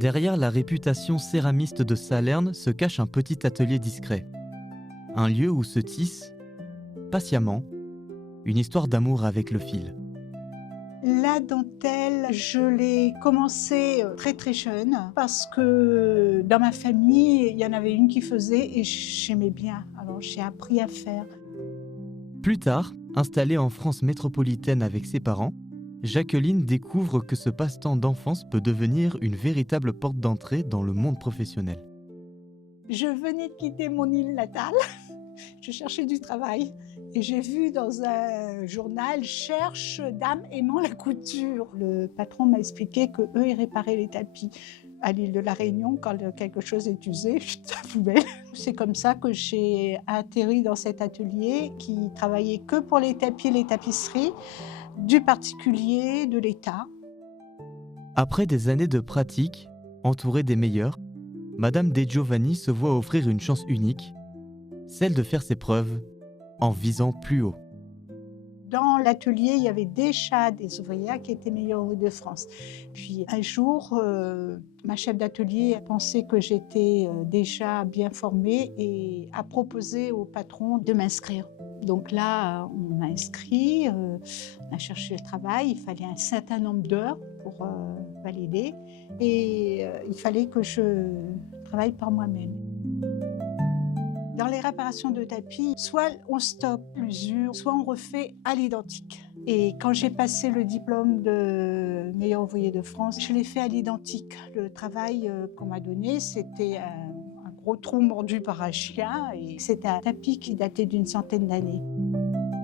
Derrière la réputation céramiste de Salerne se cache un petit atelier discret. Un lieu où se tisse, patiemment, une histoire d'amour avec le fil. La dentelle, je l'ai commencé très très jeune parce que dans ma famille, il y en avait une qui faisait et j'aimais bien. Alors j'ai appris à faire. Plus tard, installée en France métropolitaine avec ses parents, Jacqueline découvre que ce passe-temps d'enfance peut devenir une véritable porte d'entrée dans le monde professionnel. Je venais de quitter mon île natale, je cherchais du travail et j'ai vu dans un journal «Cherche dame aimant la couture». Le patron m'a expliqué qu'eux, ils réparaient les tapis. À l'île de la Réunion, quand quelque chose est usé, chut, à la poubelle. C'est comme ça que j'ai atterri dans cet atelier qui travaillait que pour les tapis et les tapisseries, du particulier, de l'État. Après des années de pratique, entourée des meilleurs, Madame De Giovanni se voit offrir une chance unique, celle de faire ses preuves en visant plus haut. Dans l'atelier, il y avait déjà des ouvrières qui étaient meilleures de France. Puis un jour, ma chef d'atelier a pensé que j'étais déjà bien formée et a proposé au patron de m'inscrire. Donc là, on m'a inscrit, on a cherché le travail, il fallait un certain nombre d'heures pour valider et il fallait que je travaille par moi-même. Dans les réparations de tapis, soit on stoppe l'usure, soit on refait à l'identique. Et quand j'ai passé le diplôme de meilleur ouvrier de France, je l'ai fait à l'identique. Le travail qu'on m'a donné, c'était un gros trou mordu par un chien et c'était un tapis qui datait d'une centaine d'années.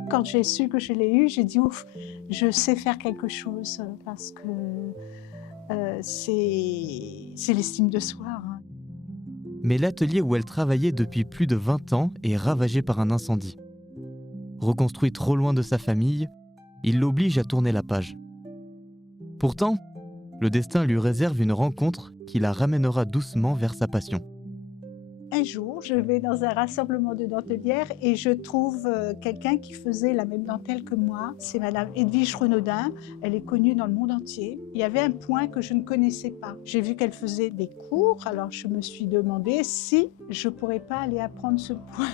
Quand j'ai su que je l'ai eu, j'ai dit ouf, je sais faire quelque chose parce que c'est l'estime de soi, hein. Mais l'atelier où elle travaillait depuis plus de 20 ans est ravagé par un incendie. Reconstruit trop loin de sa famille, il l'oblige à tourner la page. Pourtant, le destin lui réserve une rencontre qui la ramènera doucement vers sa passion. Un jour, je vais dans un rassemblement de dentelières et je trouve quelqu'un qui faisait la même dentelle que moi. C'est Madame Edwige Renaudin. Elle est connue dans le monde entier. Il y avait un point que je ne connaissais pas. J'ai vu qu'elle faisait des cours, alors je me suis demandé si je pourrais pas aller apprendre ce point.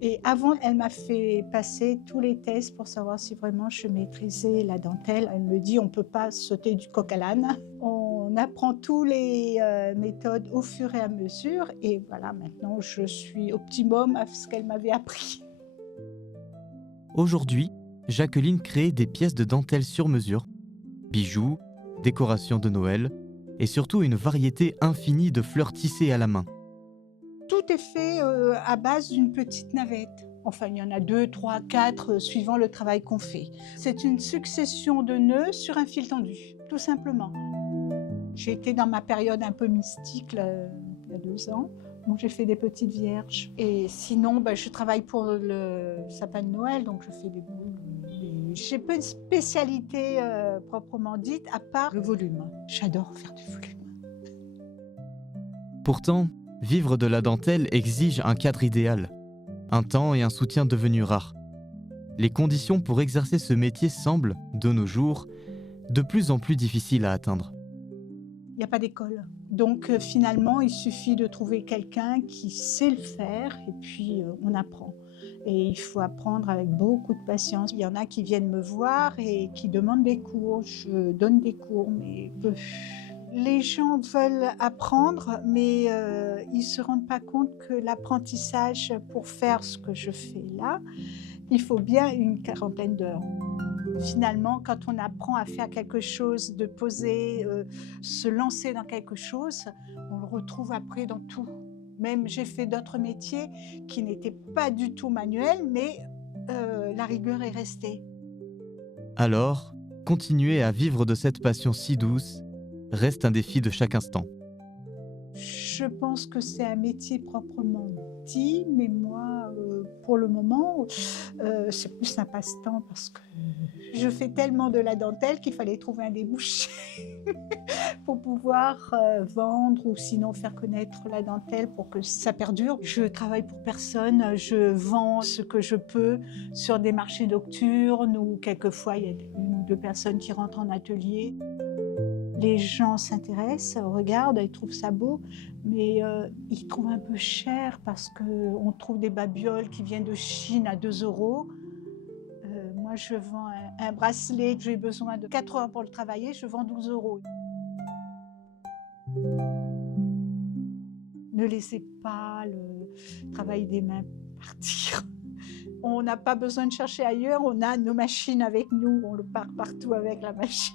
Et avant, elle m'a fait passer tous les tests pour savoir si vraiment je maîtrisais la dentelle. Elle me dit on peut pas sauter du coq à l'âne. On apprend toutes les méthodes au fur et à mesure. Et voilà, maintenant je suis optimum à ce qu'elle m'avait appris. Aujourd'hui, Jacqueline crée des pièces de dentelle sur mesure, bijoux, décorations de Noël et surtout une variété infinie de fleurs tissées à la main. Tout est fait à base d'une petite navette. Enfin, il y en a 2, 3, 4, suivant le travail qu'on fait. C'est une succession de nœuds sur un fil tendu, tout simplement. J'ai été dans ma période un peu mystique, là, il y a 2 ans. Donc j'ai fait des petites vierges. Et sinon, je travaille pour le sapin de Noël, donc je fais des boules. J'ai pas une spécialité proprement dite, à part le volume. J'adore faire du volume. Pourtant, vivre de la dentelle exige un cadre idéal, un temps et un soutien devenus rares. Les conditions pour exercer ce métier semblent, de nos jours, de plus en plus difficiles à atteindre. Il n'y a pas d'école. Donc finalement, il suffit de trouver quelqu'un qui sait le faire et puis on apprend. Et il faut apprendre avec beaucoup de patience. Il y en a qui viennent me voir et qui demandent des cours. Je donne des cours, mais peu. Les gens veulent apprendre, mais ils ne se rendent pas compte que l'apprentissage pour faire ce que je fais là, il faut bien une quarantaine d'heures. Finalement, quand on apprend à faire quelque chose, de poser, se lancer dans quelque chose, on le retrouve après dans tout. Même j'ai fait d'autres métiers qui n'étaient pas du tout manuels, mais la rigueur est restée. Alors, continuer à vivre de cette passion si douce reste un défi de chaque instant. Je pense que c'est un métier proprement dit, mais moi, pour le moment, c'est plus un passe-temps parce que je fais tellement de la dentelle qu'il fallait trouver un débouché pour pouvoir vendre ou sinon faire connaître la dentelle pour que ça perdure. Je travaille pour personne, je vends ce que je peux sur des marchés nocturnes ou quelquefois il y a 1 ou 2 personnes qui rentrent en atelier. Les gens s'intéressent, regardent, ils trouvent ça beau, mais ils trouvent un peu cher parce qu'on trouve des babioles qui viennent de Chine à 2 €. Moi, je vends un bracelet, j'ai besoin de 4 heures pour le travailler, je vends 12 €. Ne laissez pas le travail des mains partir. On n'a pas besoin de chercher ailleurs, on a nos machines avec nous, on le part partout avec la machine.